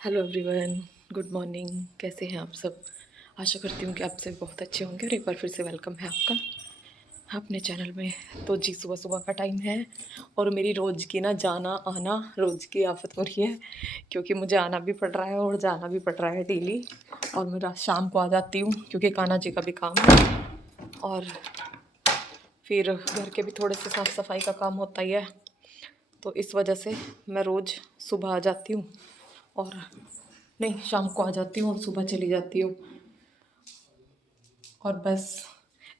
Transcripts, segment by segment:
Hello everyone, good morning. कैसे हैं आप सब? आशा करती हूँ कि आप सब बहुत अच्छे होंगे और एक बार फिर से वेलकम है आपका अपने चैनल में। तो जी, सुबह सुबह का टाइम है और मेरी रोज़ की ना जाना आना रोज़ की आफत हो रही है, क्योंकि मुझे आना भी पड़ रहा है और जाना भी पड़ रहा है डेली। और मैं रात शाम को आ जाती हूँ क्योंकि कान्हा जी का भी काम है, और फिर घर के भी थोड़े से साफ़ सफाई का काम होता ही है। तो इस वजह से मैं रोज़ सुबह आ जाती हूँ, और नहीं, शाम को आ जाती हूँ और सुबह चली जाती हूँ। और बस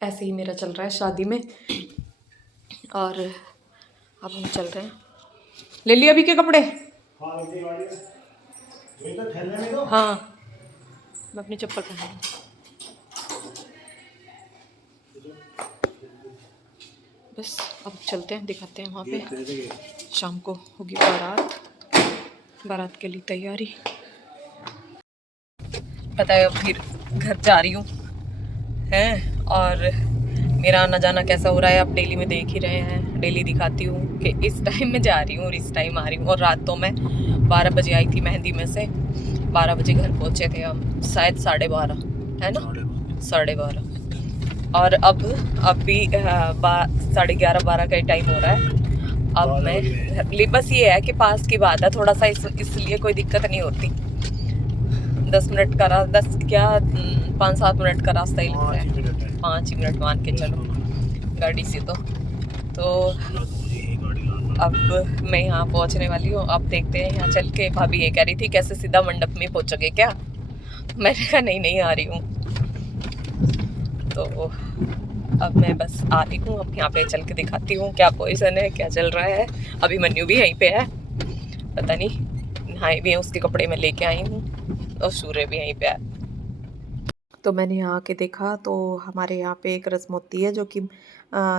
ऐसे ही मेरा चल रहा है शादी में। और अब हम चल रहे हैं। ले लिया अभी के कपड़े? हाँ, मैं अपनी चप्पल पहन। बस अब चलते हैं, दिखाते हैं वहाँ पे। शाम को होगी बारात, बारात के लिए तैयारी। पता है, अब फिर घर जा रही हूँ हैं। और मेरा आना जाना कैसा हो रहा है आप डेली में देख ही रहे हैं। डेली दिखाती हूँ कि इस टाइम में जा रही हूँ और इस टाइम आ रही हूँ। और रात तो मैं 12 बजे आई थी मेहंदी में से, 12 बजे घर पहुँचे थे हम, शायद 12:30, है ना, 12:30। और अब भी 11:30 12 का ही टाइम हो रहा है। अब मैं बस ये है कि पास की बात है थोड़ा सा, इसलिए कोई दिक्कत नहीं होती। 10 मिनट का 10 क्या 5-7 मिनट का रास्ता ही लगता है, 5 ही मिनट मान के चलो गाड़ी से। तो अब मैं यहाँ पहुँचने वाली हूँ। अब देखते हैं यहाँ चल के। भाभी ये कह रही थी कैसे सीधा मंडप में पहुँचोगे क्या? मैंने कहा नहीं नहीं, आ रही हूँ। तो अब मैं बस आ रही हूँ। अब यहाँ पे चल के दिखाती हूँ क्या पोजीशन है, क्या चल रहा है। अभी मन्नू भी यहीं पे है, पता नहीं नहाए भी हैं, उसके कपड़े में लेके आई हूँ, और सूर्य भी यहीं पे है। तो मैंने यहाँ आके देखा तो हमारे यहाँ पे एक रस्म होती है जो कि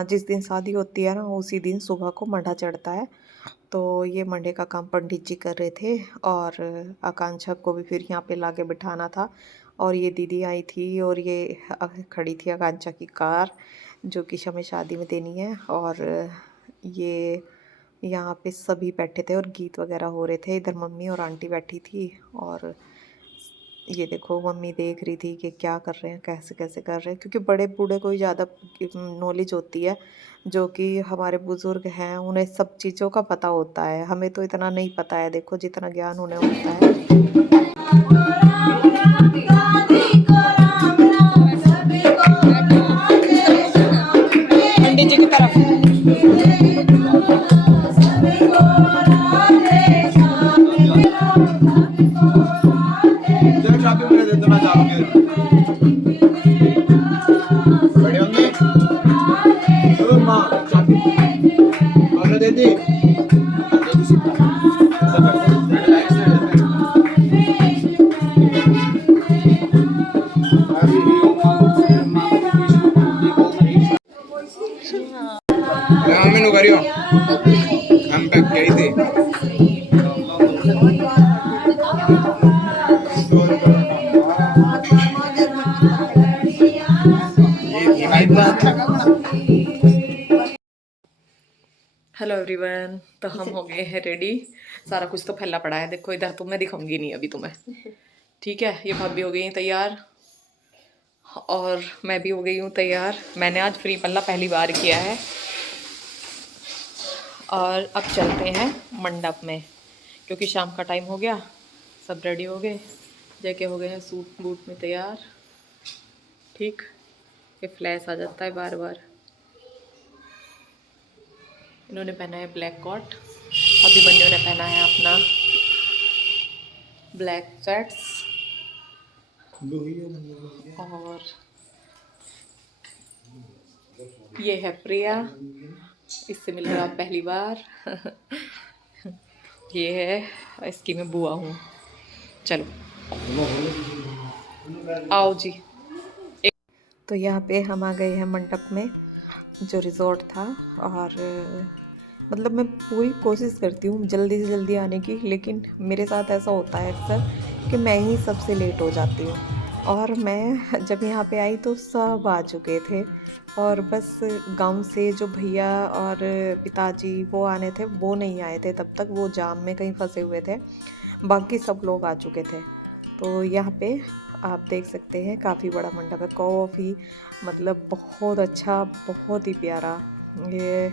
जिस दिन शादी होती है ना, उसी दिन सुबह को मंडा चढ़ता है। तो ये मंडे का काम पंडित जी कर रहे थे, और आकांक्षा को भी फिर यहाँ पे लाके बिठाना था। और ये दीदी आई थी, और ये खड़ी थी आकांक्षा की कार, जो कि हमें शादी में देनी है। और ये यहाँ पे सभी बैठे थे और गीत वगैरह हो रहे थे। इधर मम्मी और आंटी बैठी थी, और ये देखो मम्मी देख रही थी कि क्या कर रहे हैं, कैसे कैसे कर रहे हैं, क्योंकि बड़े बूढ़े को ही ज़्यादा नॉलेज होती है। जो कि हमारे बुज़ुर्ग हैं उन्हें सब चीज़ों का पता होता है, हमें तो इतना नहीं पता है। देखो जितना ज्ञान उन्हें होता है। पंडित जी की तरफ हेलो एवरीवन, तो हम हो गए हैं रेडी। सारा कुछ तो फैला पड़ा है, देखो इधर तो मैं दिखाऊंगी नहीं अभी तुम्हें, ठीक है। ये भाभी हो गई हैं तैयार, और मैं भी हो गई हूँ तैयार। मैंने आज फ्री पल्ला पहली बार किया है। और अब चलते हैं मंडप में, क्योंकि शाम का टाइम हो गया। सब रेडी हो गए, जैके हो गए हैं सूट बूट में तैयार, ठीक। ये फ्लैश आ जाता है बार बार। इन्होंने पहना है ब्लैक कोट, अभिमन्यु ने पहना है अपना ब्लैक शर्ट्स। और ये है प्रिया, इससे मिल रहा पहली बार। ये है, इसकी मैं बुआ हूँ। चलो आओ जी। तो यहाँ पे हम आ गए हैं मंडप में, जो रिज़ॉर्ट था। और मतलब मैं पूरी कोशिश करती हूँ जल्दी से जल्दी आने की, लेकिन मेरे साथ ऐसा होता है अक्सर कि मैं ही सबसे लेट हो जाती हूँ। और मैं जब यहाँ पे आई तो सब आ चुके थे, और बस गांव से जो भैया और पिताजी वो आने थे, वो नहीं आए थे तब तक, वो जाम में कहीं फंसे हुए थे। बाकी सब लोग आ चुके थे। तो यहाँ पे आप देख सकते हैं काफ़ी बड़ा मंडप है। कॉफ़ी मतलब बहुत अच्छा, बहुत ही प्यारा। ये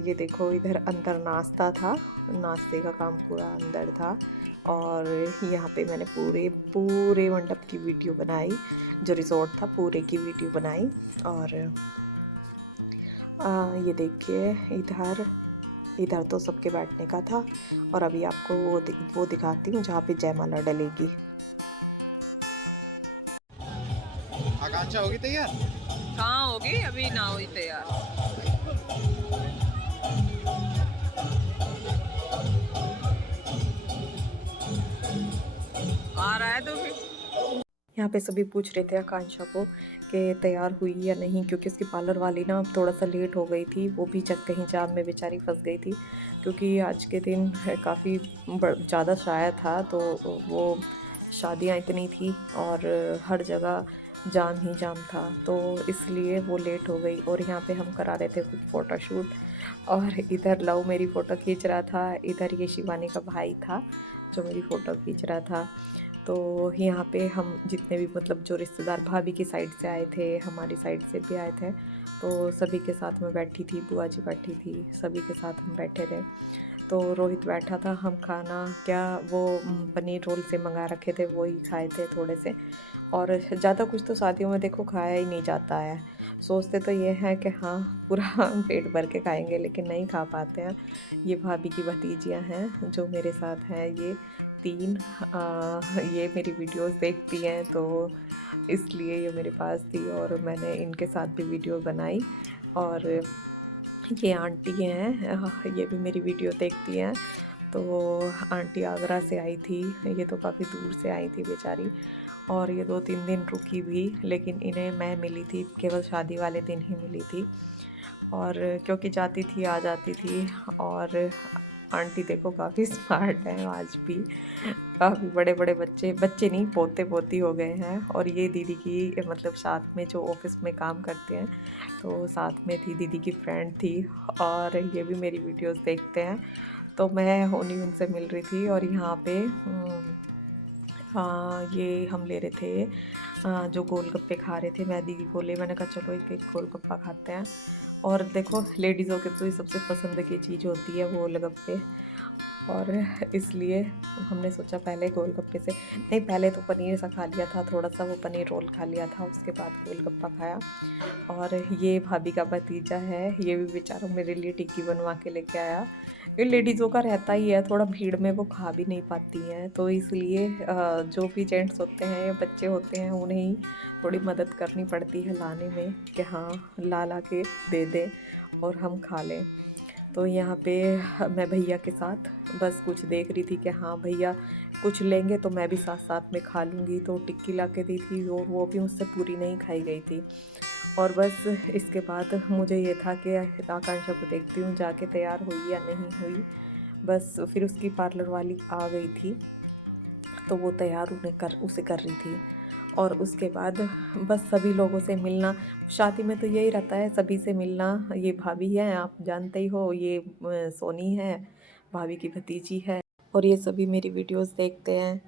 ये देखो इधर अंदर नाश्ता था, नाश्ते का काम पूरा अंदर था। और यहाँ पे मैंने पूरे पूरे मंडप की वीडियो बनाई, जो रिजॉर्ट था पूरे की वीडियो बनाई। और ये देखिए इधर इधर तो सबके बैठने का था। और अभी आपको वो दिखाती हूँ जहाँ पे जयमाला डलेगी। आकांक्षा होगी तैयार? कहाँ होगी, अभी ना हुई तैयार। आ रहा है तो फिर यहाँ पे सभी पूछ रहे थे आकांक्षा को कि तैयार हुई या नहीं, क्योंकि उसकी पार्लर वाली ना थोड़ा सा लेट हो गई थी। वो भी जब कहीं जाम में बेचारी फंस गई थी, क्योंकि आज के दिन काफ़ी ज़्यादा शाया था। तो वो शादियाँ इतनी थी और हर जगह जाम ही जाम था, तो इसलिए वो लेट हो गई। और यहाँ पे हम करा रहे थे कुछ फ़ोटोशूट, और इधर लव मेरी फ़ोटो खींच रहा था, इधर ये शिवानी का भाई था जो मेरी फ़ोटो खींच रहा था। तो यहाँ पे हम जितने भी मतलब जो रिश्तेदार भाभी की साइड से आए थे, हमारी साइड से भी आए थे, तो सभी के साथ में बैठी थी, बुआ जी बैठी थी, सभी के साथ हम बैठे थे। तो रोहित बैठा था, हम खाना क्या वो पनीर रोल से मंगा रखे थे, वो ही खाए थे थोड़े से। और ज़्यादा कुछ तो शादियों में देखो खाया ही नहीं जाता है। सोचते तो ये है कि हाँ पूरा पेट भर के खाएंगे, लेकिन नहीं खा पाते हैं। ये भाभी की भतीजियाँ हैं जो मेरे साथ हैं, ये 3 ये मेरी वीडियोस देखती हैं, तो इसलिए ये मेरे पास थी और मैंने इनके साथ भी वीडियो बनाई। और ये आंटी हैं, ये भी मेरी वीडियो देखती हैं। तो आंटी आगरा से आई थी, ये तो काफ़ी दूर से आई थी बेचारी, और ये 2-3 दिन रुकी भी, लेकिन इन्हें मैं मिली थी केवल शादी वाले दिन ही मिली थी। और क्योंकि जाती थी आ जाती थी। और आंटी देखो काफ़ी स्मार्ट है आज भी, काफ़ी बड़े बड़े बच्चे बच्चे नहीं पोते पोती हो गए हैं। और ये दीदी की मतलब साथ में जो ऑफिस में काम करते हैं, तो साथ में थी, दीदी की फ्रेंड थी। और ये भी मेरी वीडियोस देखते हैं, तो मैं उन्हीं उनसे मिल रही थी। और यहाँ पे ये हम ले रहे थे जो गोलगप्पे खा रहे थे। मैं दीदी बोले, मैंने कहा चलो एक एक गोलगप्पा खाते हैं। और देखो लेडीज़ों के तो ये सबसे पसंद की चीज़ होती है गोलगप्पे, और इसलिए हमने सोचा पहले गोलगप्पे से नहीं, पहले तो पनीर सा खा लिया था, थोड़ा सा वो पनीर रोल खा लिया था, उसके बाद गोलगप्पा खाया। और ये भाभी का भतीजा है, ये भी बेचारा मेरे लिए टिक्की बनवा के लेके आया। ये लेडीज़ों का रहता ही है, थोड़ा भीड़ में वो खा भी नहीं पाती हैं, तो इसलिए जो भी जेंट्स होते हैं या बच्चे होते हैं उन्हें ही थोड़ी मदद करनी पड़ती है लाने में, कि हाँ ला ला के दे दें और हम खा लें। तो यहाँ पे मैं भैया के साथ बस कुछ देख रही थी कि हाँ भैया कुछ लेंगे तो मैं भी साथ साथ में खा लूँगी। तो टिक्की ला के दी थी, वो भी मुझसे पूरी नहीं खाई गई थी। और बस इसके बाद मुझे ये था कि आकांक्षा को देखती हूँ जाके तैयार हुई या नहीं हुई। बस फिर उसकी पार्लर वाली आ गई थी, तो वो तैयार उसे कर रही थी। और उसके बाद बस सभी लोगों से मिलना, शादी में तो यही रहता है सभी से मिलना। ये भाभी है, आप जानते ही हो, ये सोनी है, भाभी की भतीजी है। और ये सभी मेरी वीडियोस देखते हैं,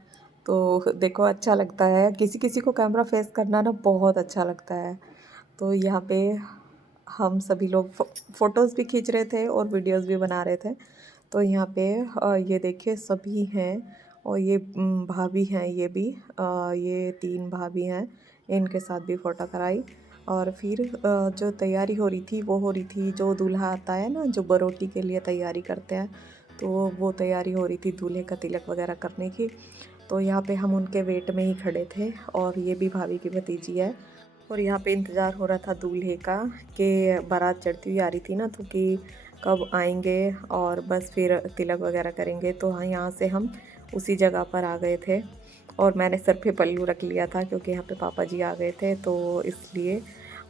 तो देखो अच्छा लगता है। किसी किसी को कैमरा फेस करना ना बहुत अच्छा लगता है। तो यहाँ पे हम सभी लोग फ़ोटोज़ भी खींच रहे थे और वीडियोस भी बना रहे थे। तो यहाँ पे ये देखिए सभी हैं, और ये भाभी हैं, ये भी ये 3 भाभी हैं, इनके साथ भी फ़ोटो कराई। और फिर जो तैयारी हो रही थी वो हो रही थी, जो दूल्हा आता है ना जो बरोटी के लिए तैयारी करते हैं, तो वो तैयारी हो रही थी दूल्हे का तिलक वगैरह करने की। तो यहाँ पे हम उनके वेट में ही खड़े थे, और ये भी भाभी की भतीजी है। और यहाँ पे इंतज़ार हो रहा था दूल्हे का, कि बारात चढ़ती हुई आ रही थी ना, तो कि कब आएंगे और बस फिर तिलक वगैरह करेंगे। तो हाँ यहाँ से हम उसी जगह पर आ गए थे, और मैंने सर पे पल्लू रख लिया था क्योंकि यहाँ पे पापा जी आ गए थे, तो इसलिए।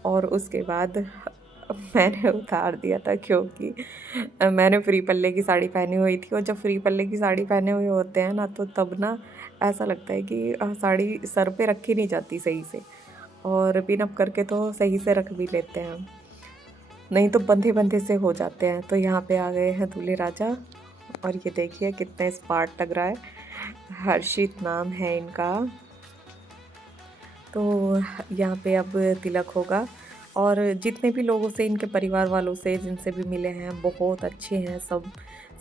और उसके बाद मैंने उतार दिया था, क्योंकि मैंने फ्री पल्ले की साड़ी पहनी हुई थी, और जब फ्री पल्ले की साड़ी पहने हुए होते हैं ना, तो तब ना ऐसा लगता है कि साड़ी सर पे रखी नहीं जाती सही से, और पिन अप करके तो सही से रख भी लेते हैं, नहीं तो बंधे बंधे से हो जाते हैं। तो यहाँ पे आ गए हैं दूल्हे राजा, और ये देखिए कितने स्मार्ट लग रहा है। हर्षित नाम है इनका। तो यहाँ पे अब तिलक होगा और जितने भी लोगों से, इनके परिवार वालों से जिनसे भी मिले हैं, बहुत अच्छे हैं सब।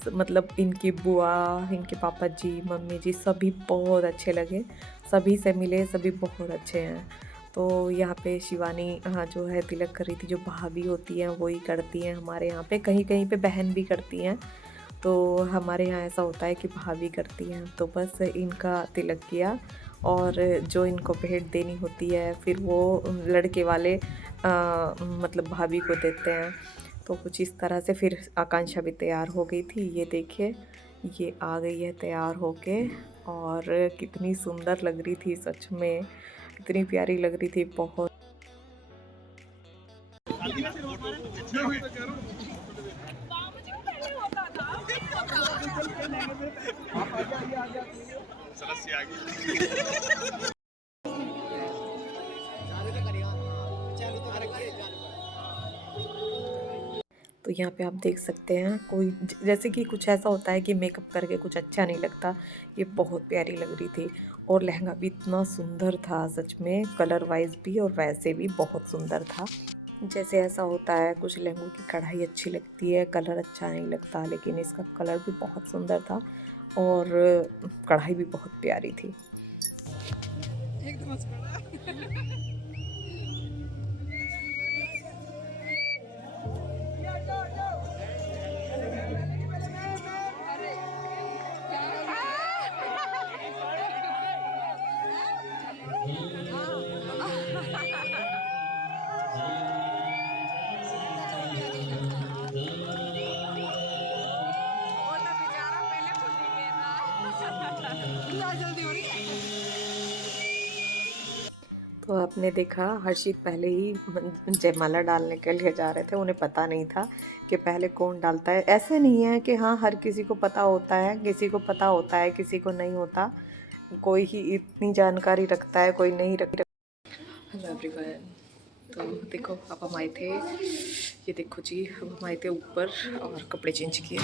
मतलब इनकी बुआ, इनके पापा जी, मम्मी जी, सभी बहुत अच्छे लगे। सभी से मिले, सभी बहुत अच्छे हैं। तो यहाँ पे शिवानी हाँ जो है तिलक कर रही थी। जो भाभी होती हैं वही करती हैं हमारे यहाँ पे, कहीं कहीं पे बहन भी करती हैं। तो हमारे यहाँ ऐसा होता है कि भाभी करती हैं। तो बस इनका तिलक किया और जो इनको भेंट देनी होती है फिर वो लड़के वाले मतलब भाभी को देते हैं। तो कुछ इस तरह से फिर आकांक्षा भी तैयार हो गई थी। ये देखिए, ये आ गई है तैयार होके और कितनी सुंदर लग रही थी, सच में कितनी प्यारी लग रही थी, बहुत। तो यहाँ पे आप देख सकते हैं, कोई जैसे कि कुछ ऐसा होता है कि मेकअप करके कुछ अच्छा नहीं लगता। ये बहुत प्यारी लग रही थी और लहंगा भी इतना सुंदर था, सच में कलर वाइज भी और वैसे भी बहुत सुंदर था। जैसे ऐसा होता है कुछ लहंगों की कढ़ाई अच्छी लगती है, कलर अच्छा नहीं लगता, लेकिन इसका कलर भी बहुत सुंदर था और कढ़ाई भी बहुत प्यारी थी। तो आपने देखा, हर्षित पहले ही जयमाला डालने के लिए जा रहे थे। उन्हें पता नहीं था कि पहले कौन डालता है। ऐसे नहीं है कि हाँ हर किसी को पता होता है, किसी को पता होता है, किसी को नहीं होता। कोई ही इतनी जानकारी रखता है, कोई नहीं रखता। हेलो एवरीवन, तो देखो अब हम आए थे, ये देखो जी, अब हम आए थे ऊपर और कपड़े चेंज किए।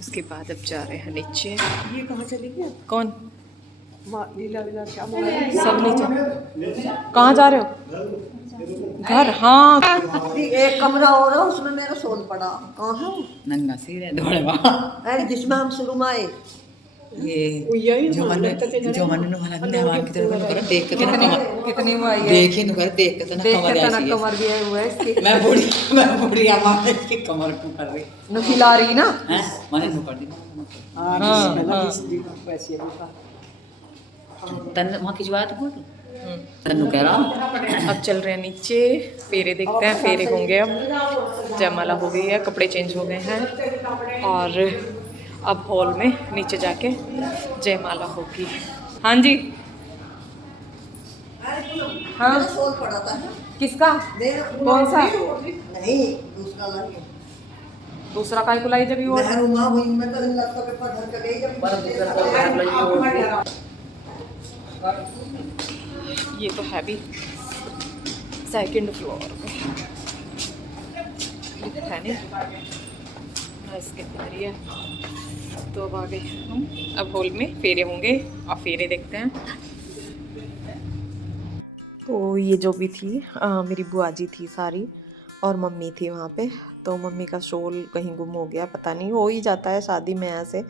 उसके बाद अब जा रहे हैं नीचे। ये कहाँ चली गई? कौन? लीला वीला क्या सब नीचे। कहाँ जा रहे हो? घर? हाँ। एक कमरा और है, उसमें मेरा सोल पड़ा। कहाँ है वो? नंगा सिर है दौड़े वाला अरे जिसमें हम शुरू में आए। ये जो मन वाला मेहमान की तरफ कर देख के ना कमर कितनी वो आई है? देखी न कर देख के ना देख कमर के तना ऐसी कमर भी आई हुआ है इसकी। है मैं बूढ़ी आवाज इसकी कमर को कर रही न खिला रही ना। हैं माने नु कर दी तन वहां की बात बोल तन्नू कह रहा अब चल रहे हैं नीचे, फेरे देखते हैं। फेरे होंगे अब, जयमाला हो गई है, कपड़े चेंज हो गए हैं और अब हॉल में नीचे जाके जयमाला होगी। हाँ जी। हाँ, मेरा सोल पड़ा था ना। किसका? कौन सा? नहीं, दूसरा लाके। दूसरा काय को लाई जब वो मैं रुमा हुई, मैं तो लड़का के पास घर के गई जब ये तो है भी सेकंड फ्लोर पे है नहीं ना, इसके अंदर ही है। तो अब आ गए हम, अब हॉल में फेरे होंगे और फेरे देखते हैं। तो ये जो भी थी मेरी बुआ जी थी सारी और मम्मी थी वहाँ पे। तो मम्मी का शॉल कहीं गुम हो गया, पता नहीं, हो ही जाता है शादी में ऐसे।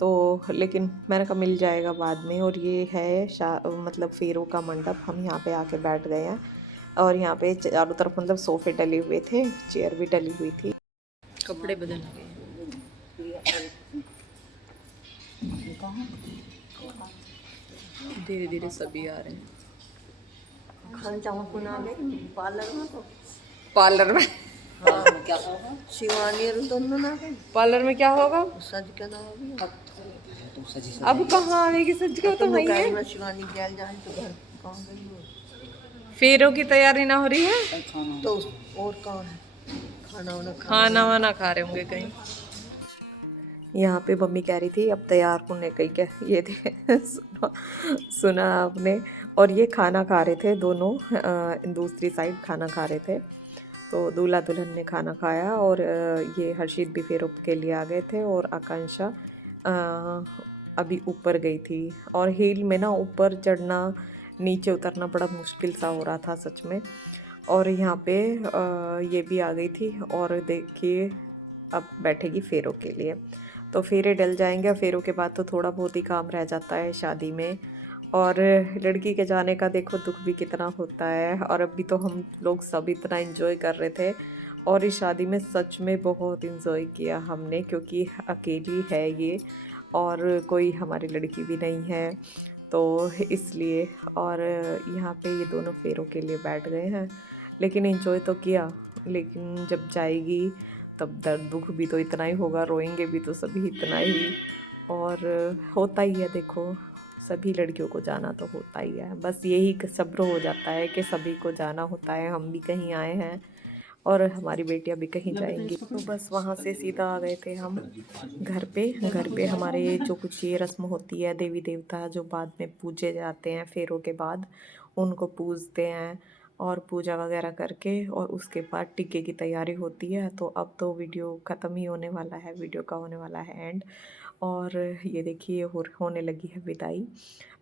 तो लेकिन मैंने कहा मिल जाएगा बाद में। और ये है मतलब फेरों का मंडप। हम यहाँ पे आके बैठ गए हैं और यहाँ पे चारों तरफ मतलब सोफे डले हुए थे, चेयर भी डली हुई थी। कपड़े बदल गए, धीरे धीरे सभी आ रहे हैं खान चावल बना गई पार्लर में। तो पार्लर में। हाँ, क्या होगा? शिवानी और दोनों ना गए पार्लर में क्या होगा? सज के ना होगी। अब कहाँ आएगी सज के? तो वही है। मैं शिवानी गैल जाए तो घर कहाँ गई हो? फेरों की तैयारी ना हो रही है तो और कहाँ है? खाना वाना खाना वाना खा रहे होंगे कहीं। यहाँ पे मम्मी कह रही थी अब तैयार होने गई क्या, ये सुना आपने। और ये खाना खा रहे थे दोनों, दूसरी साइड खाना खा रहे थे। तो दूल्हा दुल्हन ने खाना खाया और ये हर्षित भी फेरों के लिए आ गए थे और आकांक्षा अभी ऊपर गई थी और हिल में ना ऊपर चढ़ना नीचे उतरना बड़ा मुश्किल सा हो रहा था सच में। और यहाँ पे ये भी आ गई थी और देखिए अब बैठेगी फेरों के लिए। तो फेरे डल जाएंगे, फेरों के बाद तो थोड़ा बहुत ही काम रह जाता है शादी में। और लड़की के जाने का देखो दुख भी कितना होता है। और अभी तो हम लोग सब इतना एंजॉय कर रहे थे और इस शादी में सच में बहुत एंजॉय किया हमने, क्योंकि अकेली है ये और कोई हमारी लड़की भी नहीं है तो इसलिए। और यहाँ पे ये दोनों फेरों के लिए बैठ गए हैं, लेकिन एंजॉय तो किया। लेकिन जब जाएगी तब दर्द दुख भी तो इतना ही होगा, रोएंगे भी तो सभी इतना ही। और होता ही है देखो, सभी लड़कियों को जाना तो होता ही है, बस यही सब्र हो जाता है कि सभी को जाना होता है। हम भी कहीं आए हैं और हमारी बेटियां भी कहीं जाएंगी। तो बस वहाँ से सीधा आ गए थे हम घर पे। घर पे हमारे जो कुछ ये रस्म होती है, देवी देवता जो बाद में पूजे जाते हैं फेरों के बाद, उनको पूजते हैं और पूजा वगैरह करके और उसके बाद टिक्के की तैयारी होती है। तो अब तो वीडियो ख़त्म ही होने वाला है, वीडियो का होने वाला है एंड। और ये देखिए होने लगी है विदाई।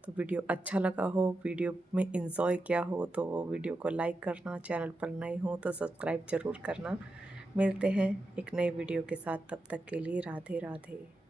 तो वीडियो अच्छा लगा हो, वीडियो में इंजॉय किया हो तो वीडियो को लाइक करना, चैनल पर नए हो तो सब्सक्राइब ज़रूर करना। मिलते हैं एक नए वीडियो के साथ, तब तक के लिए राधे राधे।